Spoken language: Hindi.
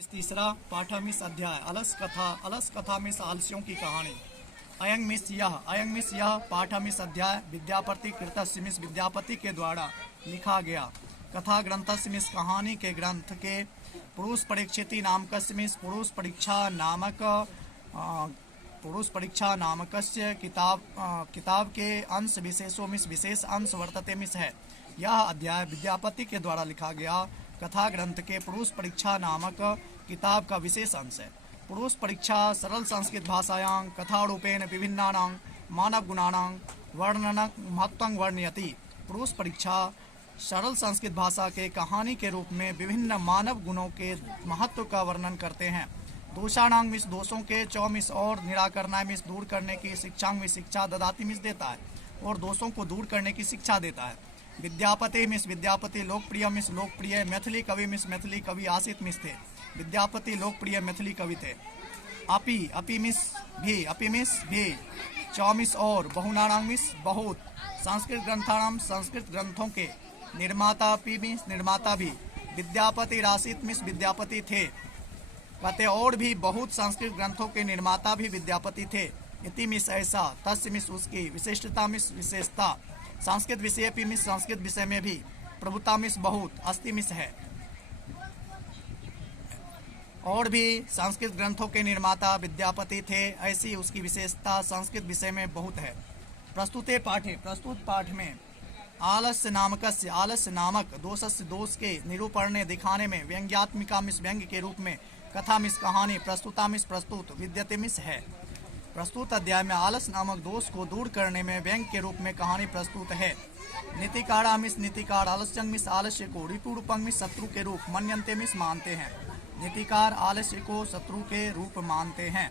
मिस तीसरा पाठ मिस अध्याय अलस कथा मिस आलस्यों की कहानी। अयंग मिस यह पाठ मिस अध्याय विद्यापति कृतस्य मिस विद्यापति के द्वारा लिखा गया कथा ग्रंथस्य मिस कहानी के ग्रंथ के पुरुष परीक्षिति नामकस्य मिस पुरुष परीक्षा नामकस्य किताब के अंश विशेषों मिस विशेष अंश वर्तते मिस है। यह अध्याय विद्यापति के द्वारा लिखा गया कथा ग्रंथ के पुरुष परीक्षा नामक किताब का विशेष अंश है। पुरुष परीक्षा सरल संस्कृत भाषायां कथा रूपेण विभिन्नानां मानव गुणानां वर्णन महत्वं वर्णयति। पुरुष परीक्षा सरल संस्कृत भाषा के कहानी के रूप में विभिन्न मानव गुणों के महत्व का वर्णन करते हैं। दोषाणां मिस दोषों के चौ मिस और निराकरणाय मिस दूर करने की शिक्षांग मिस शिक्षा ददाति मिस देता है और दोषों को दूर करने की शिक्षा देता है। विद्यापति मिस विद्यापति लोकप्रिय मिस लोकप्रिय मैथिली कवि मिस मैथिली कवि आसित मिस थे। विद्यापति लोकप्रिय मैथिली कवि थे। अपि मिस भी चौ मिस और बहुनानां मिस बहुत संस्कृत ग्रंथानां संस्कृत ग्रंथों के निर्माता अपि मिस निर्माता भी विद्यापति रासित मिस विद्यापति थे। कहते और भी बहुत संस्कृत ग्रंथों के निर्माता भी विद्यापति थे। इति मिस ऐसा तस्य मिस उसकी विशिष्टता मिस विशेषता संस्कृत विषय भी मिस संस्कृत विषय में भी प्रभुता मिस बहुत अस्ति मिस है। और भी संस्कृत ग्रंथों के निर्माता विद्यापति थे, ऐसी उसकी विशेषता संस्कृत विषय में बहुत है। प्रस्तुत पाठ में आलस्य नामक दोषस्य दोष के निरूपण ने दिखाने में व्यंग्यात्मिका मिस व्यंग्य के रूप में कथा मिस कहानी प्रस्तुता मिस प्रस्तुत विद्यते मिस है। प्रस्तुत अध्याय में आलस नामक दोष को दूर करने में व्यंग्य के रूप में कहानी प्रस्तुत है। नीतिकारा मिस नीतिकार आलस्यंग मिस आलस्य को ऋतुरूपंग मिस शत्रु के रूप मन्यन्ते मिस मानते हैं। नीतिकार आलस्य को शत्रु के रूप मानते हैं।